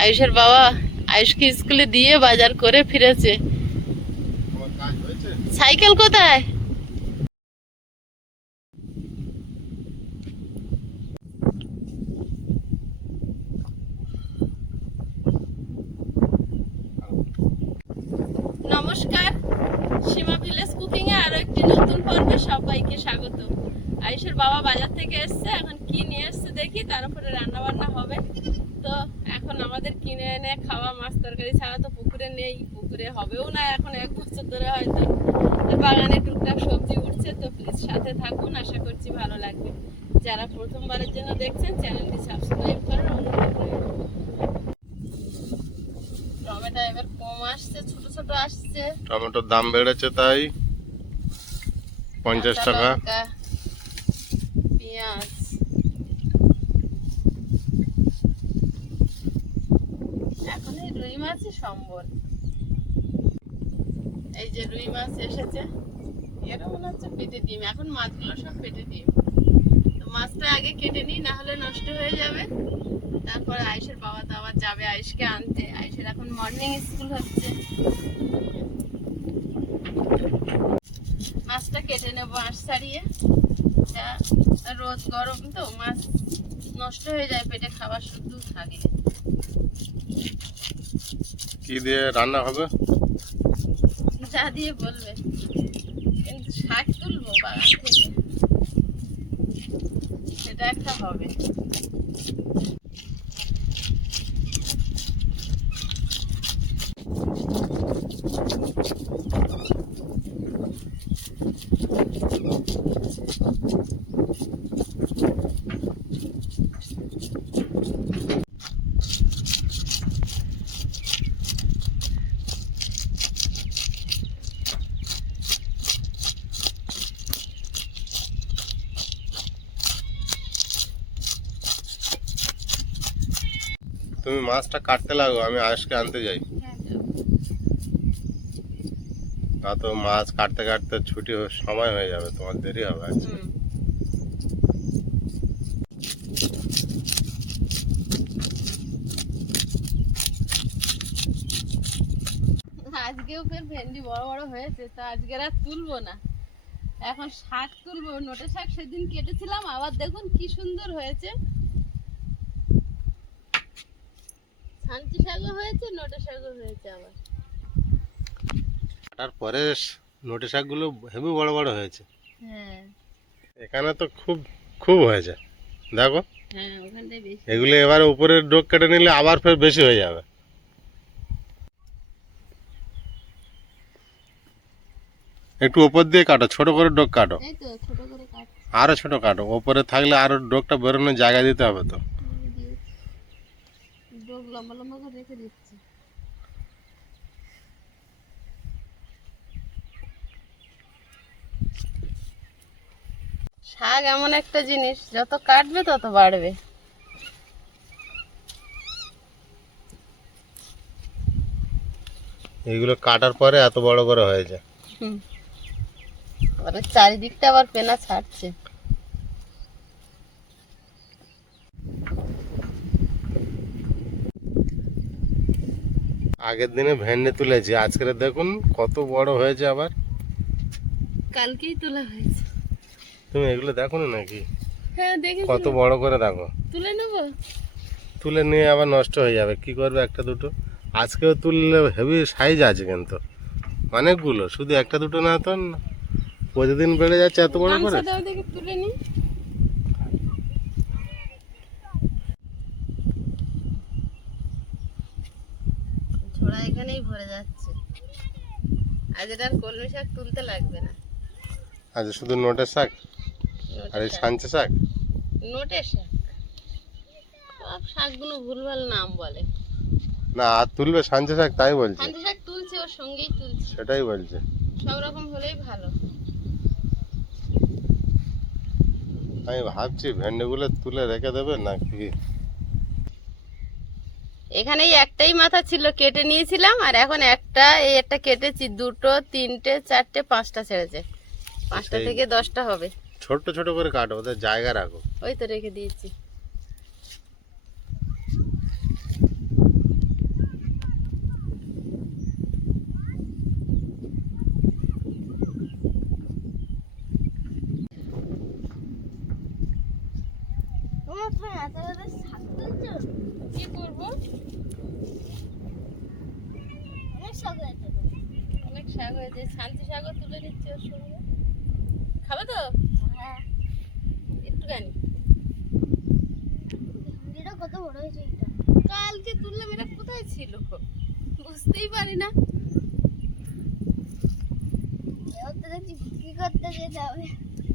আয়ুষের বাবা আয়ুষকে স্কুলে দিয়ে বাজার করে ফিরেছে। সাইকেল কোথায়? নমস্কার, সীমা ভিলেজ কুকিং এ আরো একটি নতুন পর্বে সবাইকে স্বাগত। আয়ুষের বাবা বাজার থেকে এসছে, এখন কি নিয়ে এসছে দেখি, তার উপরে রান্না বান্না হবে। তো এখন আমাদের কিনে এনে খাওয়া মাছ তরকারি ছাড়া তো পুকুরে নেই, পুকুরে হবেও না এখন 1 বছর ধরে হয়তো। তো বাগানে টুকটাক সবজি উঠছে, তো প্লিজ সাথে থাকুন, আশা করছি ভালো লাগবে। যারা প্রথমবারের জন্য দেখছেন চ্যানেলটি সাবস্ক্রাইব করার অনুরোধ রইল। টমেটো এবার কম আসছে, ছোট ছোট আসছে। টমেটোর দাম বেড়েছে তাই 50 টাকা। পেঁয়াজ, এখন এই রুই মাছই সম্বল। এই যে রুই মাছ এসেছে, এরা মনে হচ্ছে পেটে ডিম। এখন মাছগুলো সব পেটে ডিম। তো মাছটা আগে কেটে নিই, না হলে নষ্ট হয়ে যাবে। তারপরে আয়ুষের বাবা তো আবার যাবে আয়ুষকে আনতে। আয়ুষের এখন মর্নিং স্কুল হচ্ছে। মাছটা কেটে নেবো আঁশ ছাড়িয়ে। রোদ গরম তো মাছ নষ্ট হয়ে যায়, পেটে খাবার শুদ্ধ থাকে। কি দিয়ে রান্না হবে? যা দিয়ে বলবে, কিন্তু শাক তুলবো বাগান থেকে, সেটা একটা হবে। তুমি মাছটা কাটতে লাগো, আমি আজকে আনতে যাই। তা তো মাছ কাটতে কাটতে ছুটি সময় হয়ে যাবে, তোমার দেরি হবে আজকে। আজকেও ফের ভেন্ডি বড় বড় হয়েছে, তো আজকে আর তুলবো না। এখন শাক তুলবো। নোটে শাক সেদিন কেটেছিলাম, আবার দেখুন কি সুন্দর হয়েছে। শান্তি শাকও হয়েছে, নোটে শাকও হয়েছে আবার। কাটার পরে নোটে শাকগুলো হেবি বড় বড় হয়েছে। হ্যাঁ এখানে তো খুব খুব হয়েছে, দেখো। হ্যাঁ, ওখানটায় বেশি। এগুলো এবারে উপরের ডোক কেটে নিলে আবার ফের বেশি হয়ে যাবে। একটু উপর দিয়ে কাটো, ছোট করে ডোক কাটো। এই তো ছোট করে কাট আরো ছোট কাটো, উপরে থাকলে আরো ডোকটা বেরোনোর জায়গা দিতে হবে তো। দিয়ে ডোক লম্বা লম্বা করে রেখে দিচ্ছি। শাক এমন একটা জিনিস, যত কাটবে তত বাড়বে। এইগুলো কাটার পরে এত বড় করে হয়েছে। আবার চারিদিকটা আবার পেনা ছাড়ছে। আগের দিনে ভেন্ডি তুলেছি, আজকের দেখুন কত বড় হয়েছে আবার। কালকেই তোলা হয়েছে। তুমি এগুলো দেখো না নাকি? হ্যাঁ দেখি, কত বড় করে দেখো। তুলে নেবো। তুলে নিয়ে আবার নষ্ট হয়ে যাবে, কি করবে একটা দুটো। আজকেও তুললে হেভি সাইজ আছে কিন্তু অনেকগুলো, শুধু একটা দুটো না তো, প্রতিদিন বেড়ে যাচ্ছে এত বড় করে। গামছাটাও দেখি তুলে নি। ছোড়া এখানেই ভরে যাচ্ছে। আজ এটা আর কলমি শাক তুলতে লাগবে না। আচ্ছা, শুধু নোটের শাক আর এই সাঞ্চে শাক। নোটের শাক, সব শাকগুলো ভুলভাল নাম বলে। না, আর তুলবে সাঞ্চে শাক, তাই বলছে। কান্তি শাক তুলছে, ওর সঙ্গেই তুলছে। সেটাই বলছে। সব রকম হলেই ভালো। আমি ভাবছি ভেন্ডিগুলো তুলে রেখে দেবে নাকি। এখানেই একটাই মাথা ছিল, কেটে নিয়েছিলাম। আর এখন একটা, এই একটা কেটেছি, দুটো, তিনটে, চারটে, পাঁচটা ছেড়েছে। 5টা থেকে 10টা হবে। ছোট ছোট করে কাটো, ওদের জায়গা রাখো। ওই তো রেখে দিয়েছি। কি করবো? অনেক শাক হয়েছে, শান্তি শাকও তুলে নিচ্ছি ওর সঙ্গে। খাবে তো? একটুখানি। কত বড় হয়েছে এটা? কালকে তুললাম, এটা কোথায় ছিল বুঝতেই পারি না। এবার তো দেখছি বিক্রি করতে যেতে হবে।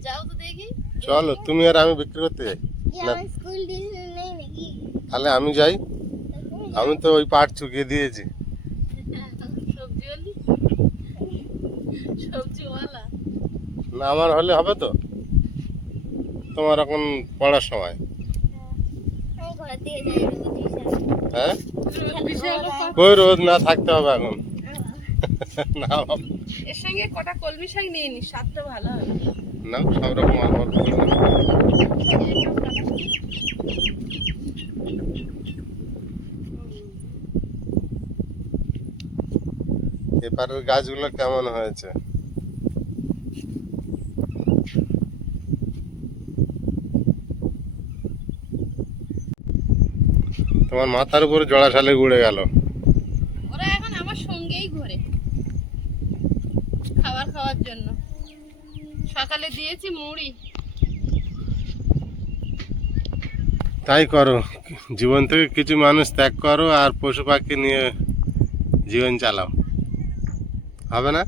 যাও তো দেখি। চলো, তুমি আর আমি বিক্রি করতে যাই। কি আমার স্কুল টিউশন নেই নাকি? তাহলে আমি যাই, আমি তো ওই পাট চুকিয়ে দিয়েছি। সবজিওয়ালি, সবজিওয়ালা। না আমার হলে হবে তো, তোমার এখন পড়ার সময়। আমি ঘরের দিকে যাই টিউশন। হ্যাঁ, বিশাল কই রোদ না থাকতে হবে এখন। না বাবা, এর সঙ্গে কটা কলমি শাক নিয়ে নি, স্বাদটা ভালো হবে। না সব রকম অল্প অল্প করে নাও। এপারের গাছগুলো কেমন হয়েছে? তোমার মাথার উপরে জড়া শালে উড়ে গেল। ওরা এখন আমার সঙ্গেই ঘোরে খাবার খাওয়ার জন্য। সকালে দিয়েছি মুড়ি। তাই করো, জীবন থেকে কিছু মানুষ ত্যাগ করো আর পশু পাখি নিয়ে জীবন চালাও, হবে না?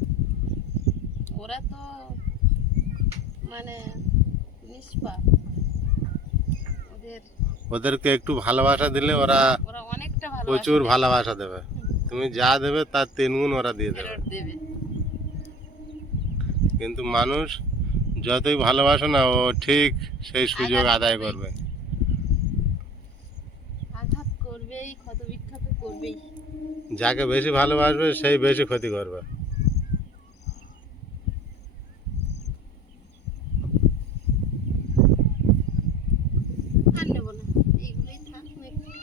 ওরা তো মানে নিষ্পাপ। ওদের ওদেরকে একটু ভালোবাসা দিলে ওরা ওরা অনেকটা ভালো প্রচুর ভালোবাসা দেবে। তুমি যা দেবে তার 3 গুণ ওরা দিয়ে দেবে। ফেরত দেবে। কিন্তু মানুষ যতই ভালোবাসো না, ও ঠিক সেই সুযোগ আঘাত আদায় করবে। করবে। আঘাত করবেই, ক্ষত বিক্ষত করবেই। যাকে বেশি ভালোবাসবে সেই বেশি ক্ষতি করবে। আর নেবো না, এইগুলোই থাক নাকি,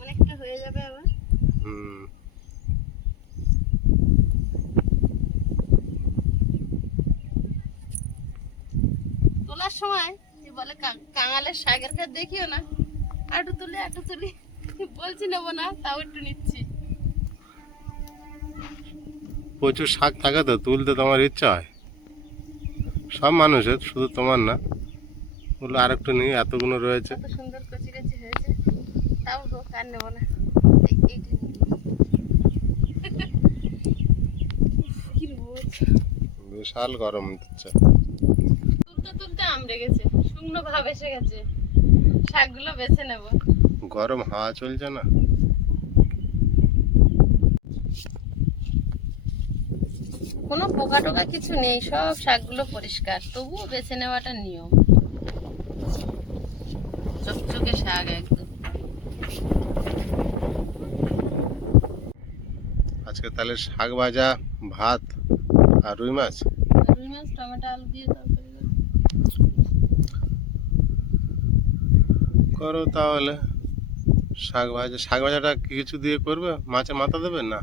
অনেকটা হয়ে যাবে আবার। হুম, তোলার সময় যে বলে কাঙালের শাকের কাজ দেখিও না, একটু তুলি বলছি নেবো না, তাও একটু নিচ্ছি। প্রচুর শাক থাকে তো, তুলতে তোমার ইচ্ছা হয়। সব মানুষের, শুধু তোমার না। বললো আর একটু নিয়ে, এতগুলো রয়েছে। কত সুন্দর কচি কচি হয়েছে, তাও হোক, আর নেবো না, এইটা নিই। কি রোদ, বিশাল গরম দিচ্ছে। তুলতে তুলতে আমড়ে গেছে, শুকনো ভাব এসে গেছে। শাকগুলো বেছে নেব। গরম হাওয়া চলছে না। কোনো পোকা টোকা কিছু নেই, সব শাকগুলো পরিষ্কার, তবুও বেছে নেওয়াটা নিয়ম। চকচকে শাক একদম। আজকে তাহলে শাক ভাজা, ভাত আর রুই মাছ। রুই মাছ টমেটো আলু দিয়ে তরকারি করব। করো তাহলে। শাক ভাজাটা কি কিছু দিয়ে করবে? মাছের মাথা দেবে না?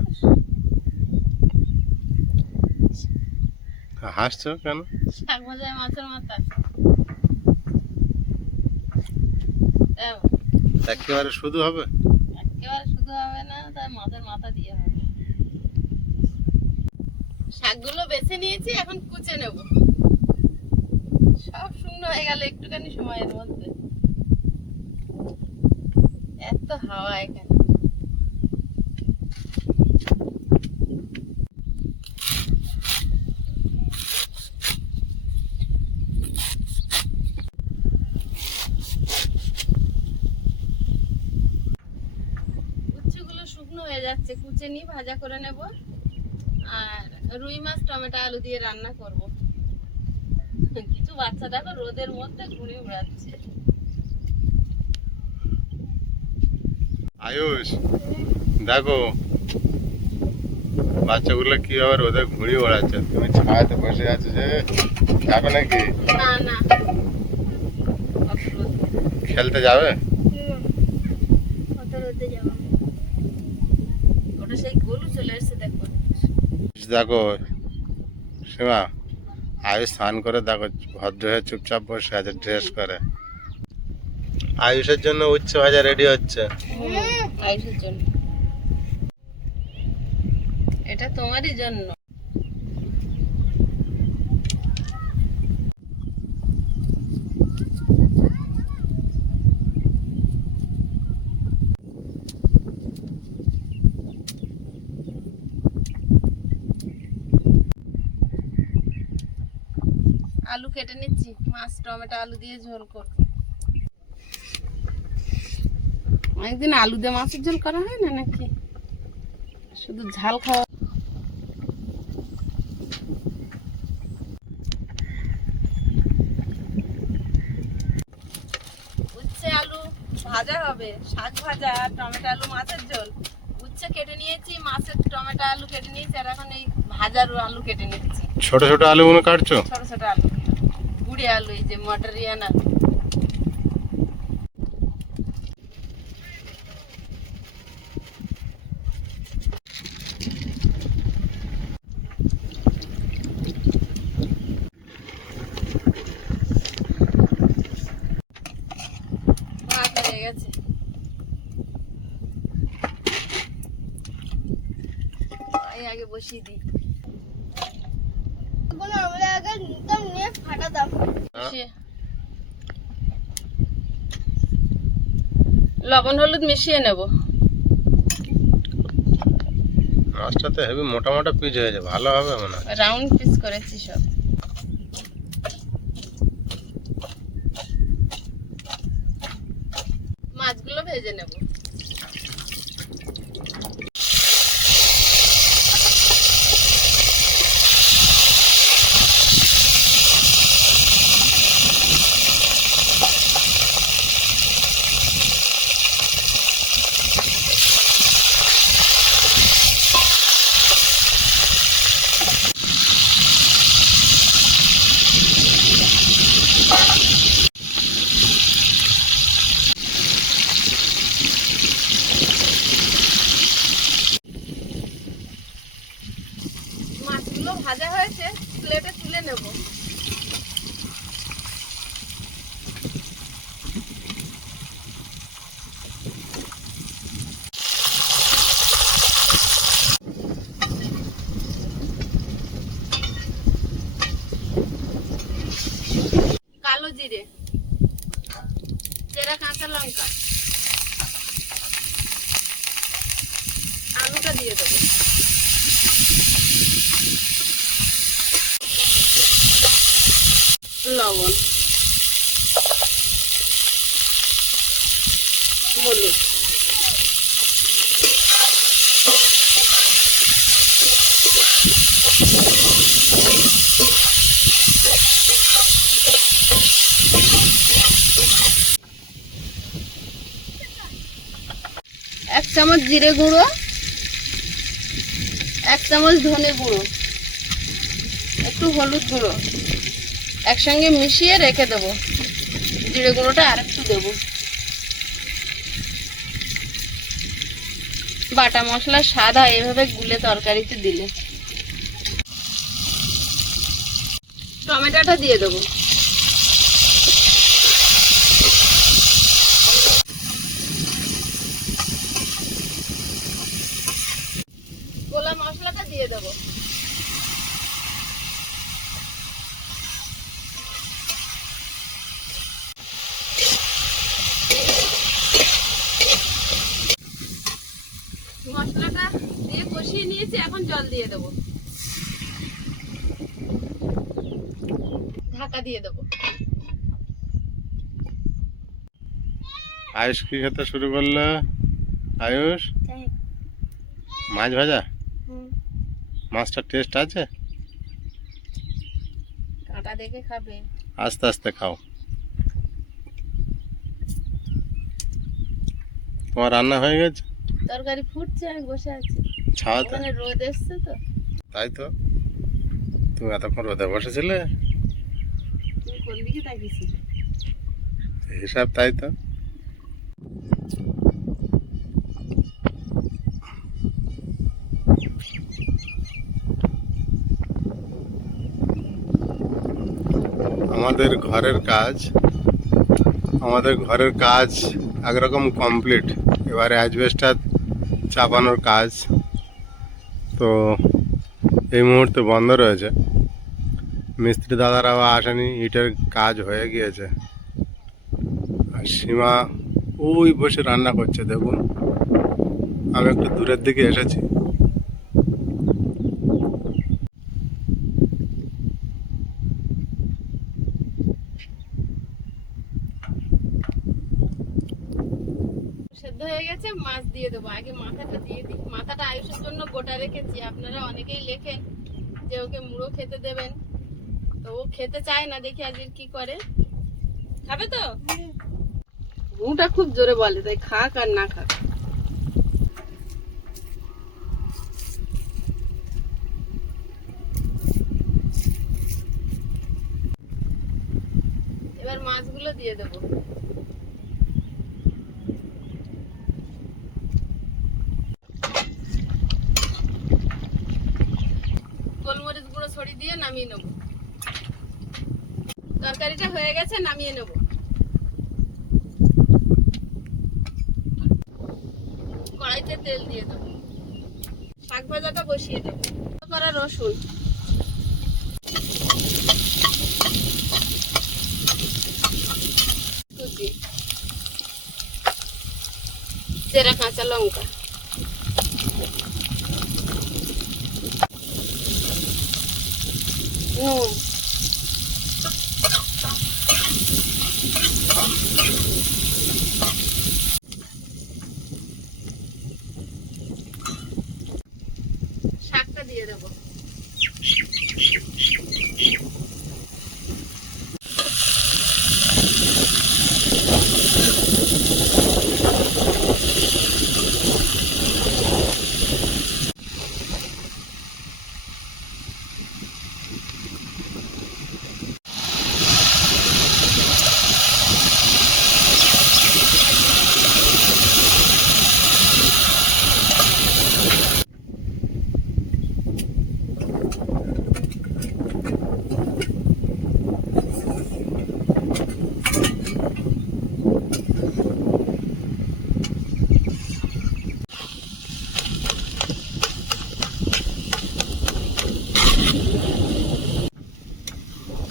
হাসছো কেন? শাক ভাজায় মাছের মাথা দাও। একেবারে শুধু হবে? একেবারে শুধু হবে না, তাই মাছের মাথা দিয়ে হবে। শাকগুলো বেছে নিয়েছি, এখন কুচে নেব। সব শুকনো হয়ে গেল একটুখানি সময়ের মধ্যে। এত হাওয়া এখানে। উচ্ছেগুলো শুকনো হয়ে যাচ্ছে, কুচে নিয়ে ভাজা করে নেব। আর রুই মাছ টমেটো আলু দিয়ে রান্না করব। কিছু বাচ্চা দেখো রোদের মধ্যে ঘুরে উড়াচ্ছে। আয়ুষ, দেখো বাচ্চাগুলো কিভাবে রোদে ঘুড়ি ওড়াচ্ছে। তুমি ছায়াতে বসে আছো যে, যাবে নাকি? না না, অত রোদ। খেলতে যাবে? কত রোদে যাবো? ওটা সেই গলু চলে এসেছে দেখো। দেখো সীমা, আয়ুষ স্নান করে দেখো ভদ্র হয়ে চুপচাপ বসে আছে ড্রেস করে। আয়ুষের জন্য উচ্ছে ভাজা রেডি হচ্ছে। আয়ুষের জন্য, এটা তোমারই জন্য। আলু কেটে নিচ্ছি, মাছ টমেটো আলু দিয়ে ঝোল করব। অনেকদিন আলু দিয়ে মাছের ঝোল করা হয় না নাকি, শুধু ঝাল খাওয়া। উচ্ছে আলু ভাজা হবে, শাক ভাজা আর টমেটো আলু মাছের ঝোল। উচ্ছে কেটে নিয়েছি, মাছের টমেটো আলু কেটে নিয়েছি, আর এখন এই ভাজার আলু কেটে নিচ্ছি। ছোট ছোট আলুগুলো কাটছো? ছোট ছোট আলু, গুড়ি আলু, এই যে মটরিয়ান আলু। ভাত হয়ে গেছে, আগে বসিয়ে দিই। আমরা আগে নিতাম, নিয়ে ফাটাতাম। লবণ হলুদ মিশিয়ে নেব। মাছটাতে হেভি মোটা মোটা পিস হয়েছে, ভালো হবে মনে হয়। রাউন্ড পিস করেছি সব। মাছগুলো ভেজে নেব। মাছগুলো ভাজা হয়েছে, প্লেটে তুলে নেব। কালো জিরে, চেরা কাঁচা লঙ্কা, আলুটা দিয়ে দেবো। লবণ, হলুদ, এক চামচ জিরে গুঁড়ো, এক চামচ ধনে গুঁড়ো, একটু হলুদ গুঁড়ো একসঙ্গে মিশিয়ে রেখে দেবো। জিরে গুঁড়োটা আর একটু দেবো। বাটা মশলা স্বাদ হয় এভাবে গুলে তরকারিতে দিলে। টমেটোটা দিয়ে দেবো। গোলা মশলাটা দিয়ে দেবো। মশলাটা দিয়ে কষিয়ে নিয়েছি, এখন জল দিয়ে দেবো। ঢাকা দিয়ে দেবো। আয়ুষ কি খেতে শুরু করলো? আয়ুষ, মাছ ভাজা। মাছটার টেস্ট আছে? কাঁটা দেখে খাবে, আস্তে আস্তে খাও। তোমার রান্না হয়ে গেছে? তরকারি ফুটছে, আমি বসে আছি। ছাওয়াতে? ওখানে রোদ এসছে তো। তাই তো, তুমি এতক্ষণ রোদে বসেছিলে? তুমি কোন দিকে তাকিয়েছিলে? হিসাব তাই তো। আমাদের ঘরের কাজ আমাদের ঘরের কাজ একরকম কমপ্লিট, এবারে অ্যাজবেস্টার চাপানোর কাজ তো এই মুহূর্তে বন্ধ রয়েছে। মিস্ত্রি দাদারাও আসেনি, ইটের কাজ হয়ে গিয়েছে। আর সীমা ওই বসে রান্না করছে দেখুন, আমি একটু দূরের দিকে এসেছি। সেদ্ধ হয়ে গেছে, মাছ দিয়ে দেবো। আগে মাথাটা দিয়ে দিই। মাথাটা আয়ুষের জন্য গোটা রেখেছি। আপনারা অনেকেই লেখেন যে ওকে মুড়ো খেতে দেবেন, তো ও খেতে চায় না। দেখি আজকে কি করে। খাবে তো? মুটা খুব জোরে বলে, তাই খাক আর না খাক। এবার মাছগুলো দিয়ে দেবো। গোলমরিচ গুঁড়ো ছড়িয়ে দিয়ে নামিয়ে নেব। তরকারিটা হয়ে গেছে, নামিয়ে নেব। কড়াইতে তেল দিয়ে দেবো। শাক ভাজাটা বসিয়ে দেবো। করা রসুন, কুচি, চেরা কাঁচা লঙ্কা, নুন, শাকটা দিয়ে দেবো।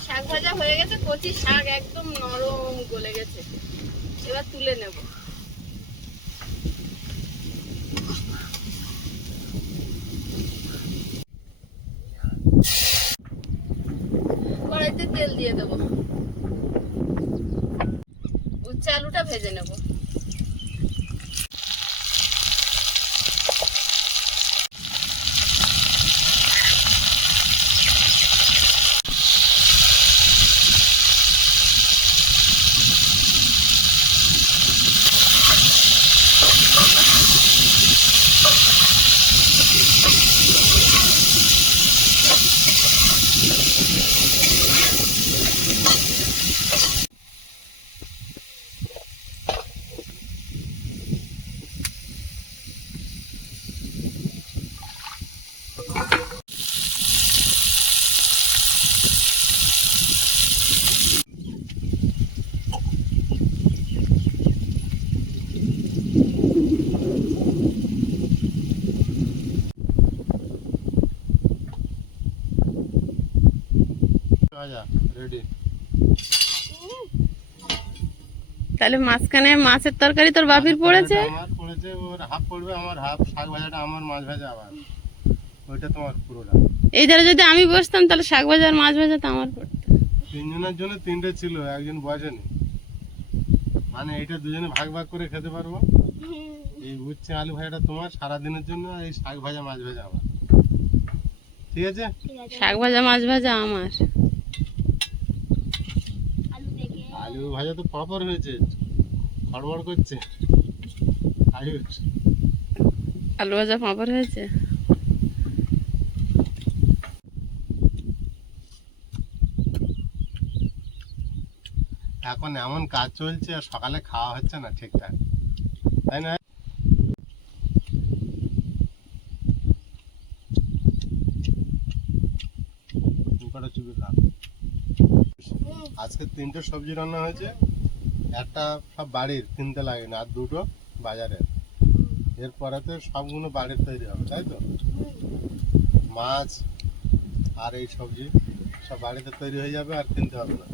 শাক ভাজা হয়ে গেছে, কচি শাক একদম নরম গলে গেছে। এবার তুলে নেব। কড়াইতে তেল দিয়ে দেবো। উচ্ছে আলুটা ভেজে নেব। রেডি। তাহলে মাঝখানে মাছের তরকারি তোর বাপির পড়েছে। আমার পড়েছে, ওর হাফ পড়বে, আমার হাফ। শাক ভাজাটা আমার, মাছ ভাজা আবার, ওইটা তোমার পুরোটা। এই ধারে যদি আমি বসতাম তাহলে শাক ভাজা আর মাছ ভাজা তো আমার পড়তো। তিনজনের জন্য তিনটে ছিল, একজন বসেনি। মানে এটা দুজনে ভাগ ভাগ করে খেতে পারবো। এই উচ্ছে আলু ভাজাটা তোমার সারাদিনের জন্য, এই শাক ভাজা মাছ ভাজা আমার। ঠিক আছে? শাক ভাজা মাছ ভাজা আমার। আলু ভাজা তো পাঁপড় হয়েছে, খড়বড় করছে। আয়ুষ, আলু ভাজা পাঁপড় হয়েছে। এখন এমন কাজ চলছে আর সকালে খাওয়া হচ্ছে না ঠিকঠাক, তাই না? আজকে 3টে সবজি রান্না হয়েছে, একটা সব বাড়ির কিনতে লাগে না, আর দুটো বাজারে। এরপরে তো সবগুলো বাড়ির তৈরি হবে, তাই তো? মাছ আর এই সবজি সব বাড়িতে তৈরি হয়ে যাবে, আর কিনতে হবে না।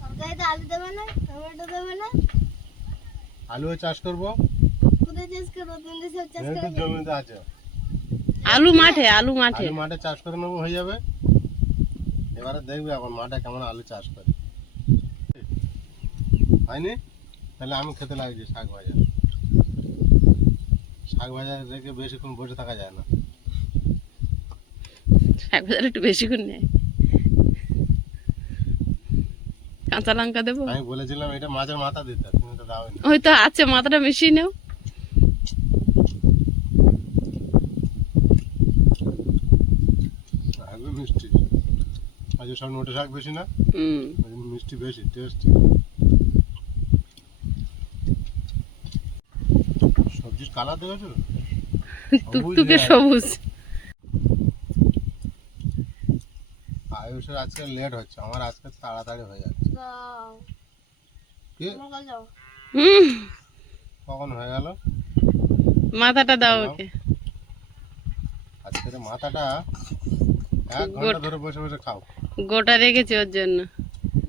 তরকারিতে আলু দেবে না, টমেটো দেবে না, আলুও চাষ করবো, কোথায় চাষ করবো? তুমি সব চাষ যেহেতু করে জমিতে আছে। আলু মাঠে, আলু মাঠে। আলু মাঠে চাষ করে নেবো, হয়ে যাবে। এবারে দেখবে এখন মাঠে কেমন আলু চাষ করে, হয়নি? তাহলে আমি খেতে লাগছি শাক ভাজা। শাক ভাজা রেখে বেশিক্ষণ বসে থাকা যায় না। শাক বাজার একটু বেশি করে নেয়। কাঁচা লঙ্কা দেবো? আমি বলেছিলাম এটা মাছের মাথা দিতে, তুমি তো দাওনি। ওই তো আছে, মাথাটা মিশিয়ে নেও। থাকবে মিষ্টি, আজ সব নোটে শাক বেশি না, হুম। ওই জন্য মিষ্টি বেশি, টেস্ট। সবজির কালার দেখেছো? টুকটুকে সবুজ। আয়ুষের আজকে লেট হচ্ছে, আমার আজকে তাড়াতাড়ি হয়ে যাচ্ছে। দাও, কি আমাকে দাও। হুম, কখন হয়ে গেল? মাথাটা দাও ওকে। আজকের মাথাটা 1 ঘন্টা ধরে বসে বসে খাও। গোটা রেখেছি ওর জন্য।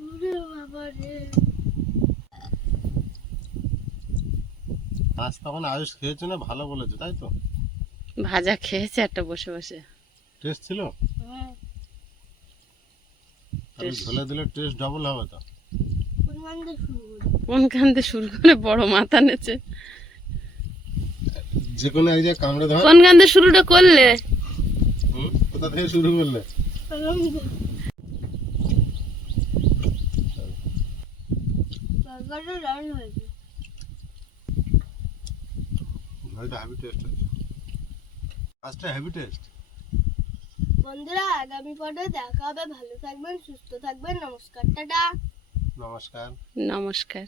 ওরে বাবা রে। আজ তখন আয়ুষ খেয়েছে না, ভালো বলেছে, তাই তো? ভাজা খেয়েছে একটা বসে বসে। টেস্ট ছিল? হুম, তাহলে ঝোলে দিলে টেস্ট ডবল হবে তো। পরিমাণ দিয়ে শুরু করি। কোন কান্দে শুরু করে বড় মাথা নেছে। যে কোনো এক জায়গায় কামড়ে ধর। কোন কান্দে শুরুটা করলে? কোথা থেকে শুরু করলে? তরকারিটা দারুণ হয়েছে। ঝোলটা হেভি টেস্ট হয়েছে, আজটা হেভি টেস্ট। বন্ধুরা, আগামী পর্বে দেখা হবে। ভালো থাকবেন, সুস্থ থাকবেন। নমস্কার, টাটা। নমস্কার। নমস্কার।